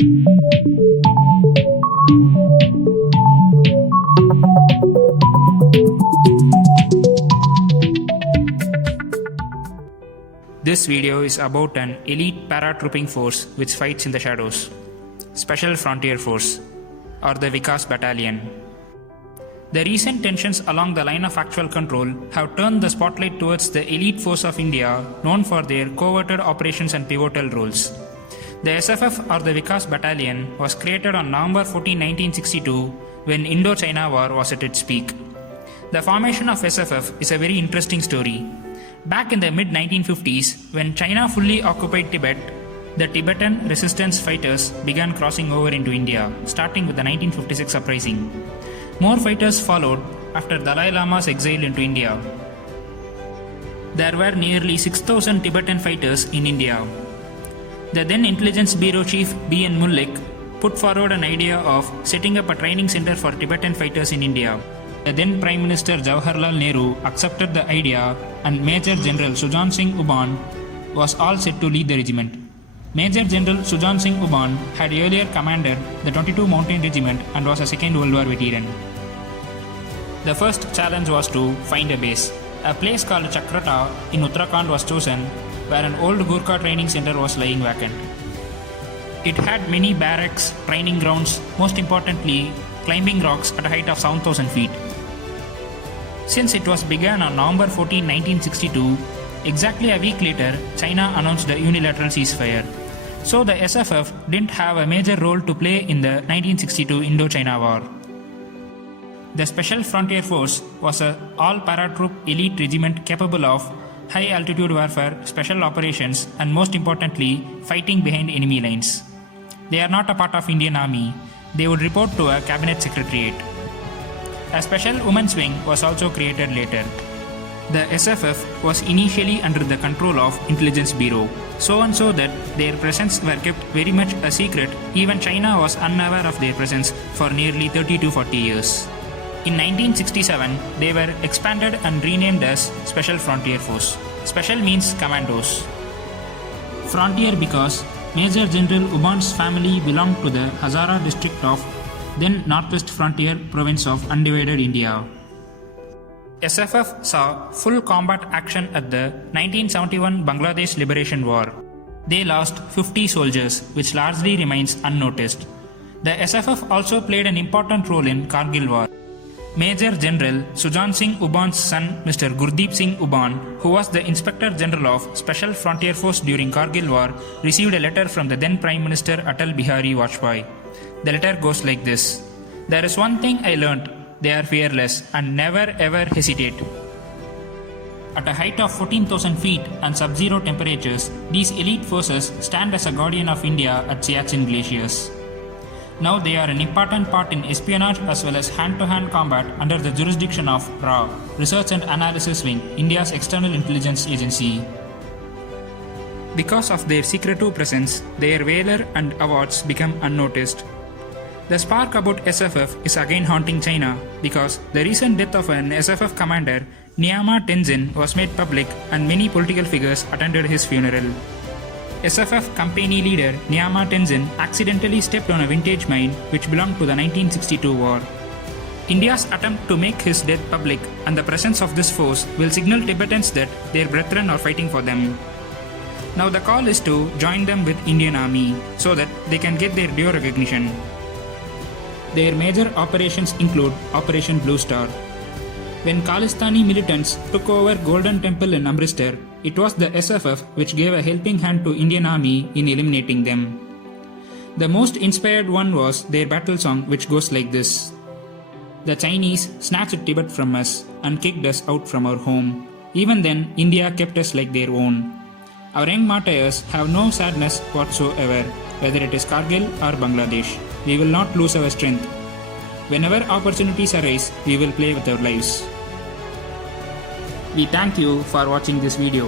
This video is about an elite paratrooping force which fights in the shadows. Special Frontier Force, or the Vikas Battalion. The recent tensions along the line of actual control have turned the spotlight towards the elite force of India, known for their coveted operations and pivotal roles. The SFF, or the Vikas Battalion, was created on November 14, 1962, when Indo-China War was at its peak. The formation of SFF is a very interesting story. Back in the mid-1950s, when China fully occupied Tibet, the Tibetan resistance fighters began crossing over into India, starting with the 1956 uprising. More fighters followed after Dalai Lama's exile into India. There were nearly 6,000 Tibetan fighters in India. The then Intelligence Bureau Chief B.N. Mullik put forward an idea of setting up a training center for Tibetan fighters in India. The then Prime Minister Jawaharlal Nehru accepted the idea, and Major General Sujan Singh Uban was all set to lead the regiment. Major General Sujan Singh Uban had earlier commanded the 22 Mountain Regiment and was a Second World War veteran. The first challenge was to find a base. A place called Chakrata in Uttarakhand was chosen, where an old Gurkha training center was lying vacant. It had many barracks, training grounds, most importantly, climbing rocks at a height of 7,000 feet. Since it was begun on November 14, 1962, exactly a week later, China announced a unilateral ceasefire. So the SFF didn't have a major role to play in the 1962 Indo-China War. The Special Frontier Force was an all-paratroop elite regiment capable of high-altitude warfare, special operations, and most importantly, fighting behind enemy lines. They are not a part of Indian Army. They would report to a cabinet secretariat. A special women's wing was also created later. The SFF was initially under the control of Intelligence Bureau, so and so that their presence were kept very much a secret. Even China was unaware of their presence for nearly 30 to 40 years. In 1967, they were expanded and renamed as Special Frontier Force. Special means commandos. Frontier because Major General Uban's family belonged to the Hazara district of then Northwest Frontier province of undivided India. SFF saw full combat action at the 1971 Bangladesh Liberation War. They lost 50 soldiers, which largely remains unnoticed. The SFF also played an important role in Kargil War. Major General Sujan Singh Uban's son, Mr. Gurdeep Singh Uban, who was the Inspector General of Special Frontier Force during Kargil War, received a letter from the then Prime Minister Atal Bihari Vajpayee. The letter goes like this: "There is one thing I learnt. They are fearless and never ever hesitate." At a height of 14,000 feet and sub-zero temperatures, these elite forces stand as a guardian of India at Siachen glaciers. Now they are an important part in espionage as well as hand-to-hand combat under the jurisdiction of RA, Research and Analysis Wing, India's external intelligence agency. Because of their secretive presence, their valor and awards become unnoticed. The spark about SFF is again haunting China because the recent death of an SFF commander, Niama Tenzin, was made public and many political figures attended his funeral. SFF company leader Niama Tenzin accidentally stepped on a vintage mine which belonged to the 1962 war. India's attempt to make his death public and the presence of this force will signal Tibetans that their brethren are fighting for them. Now the call is to join them with Indian Army so that they can get their due recognition. Their major operations include Operation Blue Star. When Khalistani militants took over Golden Temple in Amritsar, it was the SFF which gave a helping hand to Indian Army in eliminating them. The most inspired one was their battle song, which goes like this: "The Chinese snatched Tibet from us and kicked us out from our home. Even then, India kept us like their own. Our young martyrs have no sadness whatsoever, whether it is Kargil or Bangladesh. We will not lose our strength. Whenever opportunities arise, we will play with our lives." We thank you for watching this video.